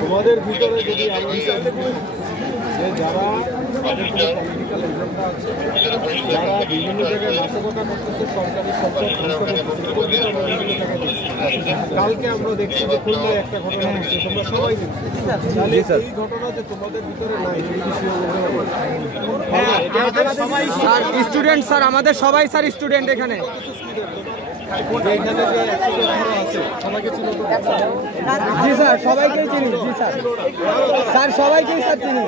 তোমাদের ভিতরে যদি আমি যে যারা পলিটিক্যাল এজেন্ডা আছে, যারা বিভিন্ন জায়গায় নাশকতা করতেছে, সরকারি সম্পদ কালকে আমরা দেখছি যে খুলনায় একটা ঘটনা হচ্ছে, তোমরা সবাই দেখছি। এই ঘটনা যে তোমাদের ভিতরে নাই এই বিষয়ে স্টুডেন্ট স্যার, আমাদের সবাই স্যার স্টুডেন্ট এখানে। এইখানে যে আছে সবাইকে চিনো? জি স্যার, সবাইকেই চিনি। জি স্যার, স্যার সবাইকেই স্যার চিনি।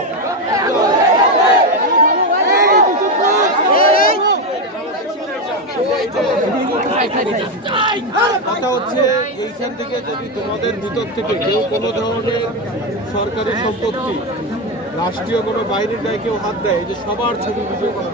কথা হচ্ছে এইখান থেকে যদি তোমাদের ভিতর থেকে কেউ কোনো ধরনের সরকারি সম্পত্তি, রাষ্ট্রীয় কোনো বাইরের গায়ে কেউ হাত দেয়, যে সবার ছবি ভিডিও করা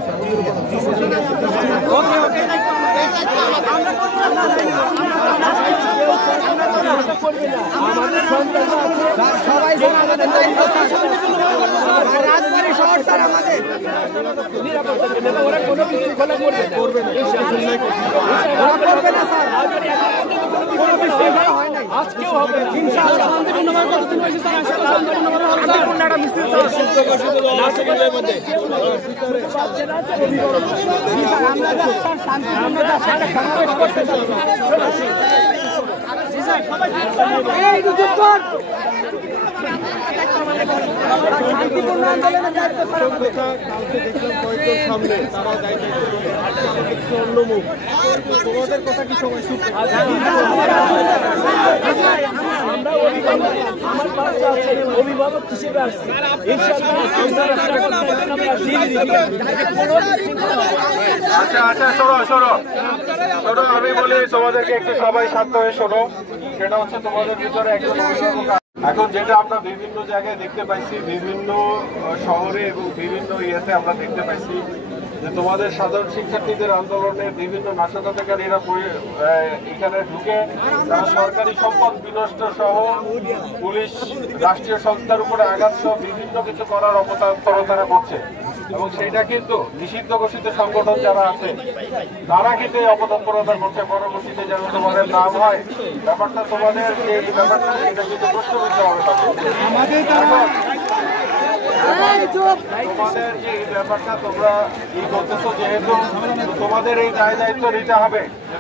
সামনে তারা অন্য মুখ। তোমাদের কথা কি সবাই অভিভাবক হিসেবে আসছে। আচ্ছা শোনো, আমি বলি তোমাদেরকে একটু সবাই শান্ত হয়ে শোনো। সেটা হচ্ছে তোমাদের ভিতরে একজন এখন যেটা আমরা বিভিন্ন জায়গায় দেখতে পাইছি, বিভিন্ন শহরে এবং বিভিন্ন ইয়েতে আমরা দেখতে পাইছি যে তোমাদের সাধারণ শিক্ষার্থীদের আন্দোলনে বিভিন্ন নাশকতাকারীরা এখানে ঢুকে তারা সরকারি সম্পদ বিনষ্ট সহ পুলিশ, রাষ্ট্রীয় সংস্থার উপরে আঘাত সহ বিভিন্ন কিছু করার অপতৎপরতা করছে এবং সেটা কিন্তু নিষিদ্ধ ঘোষিত সংগঠন যারা আছে তারা কিন্তু এই অপতৎপরতা করছে। পরবর্তীতে যেন তোমাদের নাম হয়, ব্যাপারটা তোমাদের যে ব্যাপারটা এটা কিন্তু প্রশ্নবিদ্ধ হবে। তোমাদের যে এই ব্যাপারটা তোমরা ই করতেছো, যেহেতু তোমাদের এই দায় দায়িত্ব নিতে হবে যে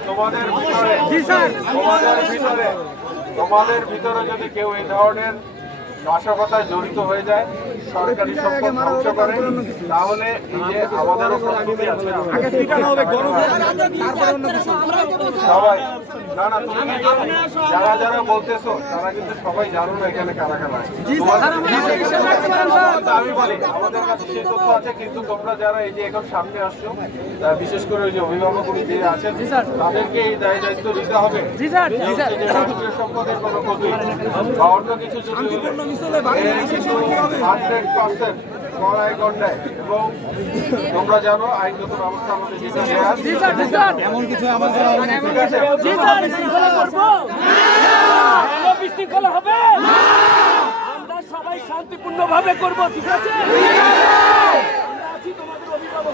তোমাদের ভিতরে যদি কেউ এই ধরনের নাশকতায় জড়িত হয়ে যায়, সরকারি সম্পদ ধ্বংস করে, তাহলে এই যে আমাদেরও প্রস্তুতি আছে সবাই। না তুমি যারা বলতেছো তারা কিন্তু সবাই জানো না এখানে কারা কারা আছে। আমি বলি আমাদের কাছে সেই তথ্য আছে, কিন্তু তোমরা যারা এই যে এখন সামনে আসছো, বিশেষ করে ওই যে অভিভাবক যে আছেন তাদেরকে এই দায় দায়িত্ব দিতে হবে যে রাষ্ট্রীয় সম্পদের কোনো ক্ষতি বা অন্য কিছু যদি 100% কড়াই গন্ডায়, এবং তোমরা জানো আইনগত ব্যবস্থা আমাদের এমন কিছু বিশৃঙ্খলা হবে, আমরা সবাই শান্তিপূর্ণ ভাবে করবো, ঠিক আছে? আমরা আছি তোমাদের অভিভাবক।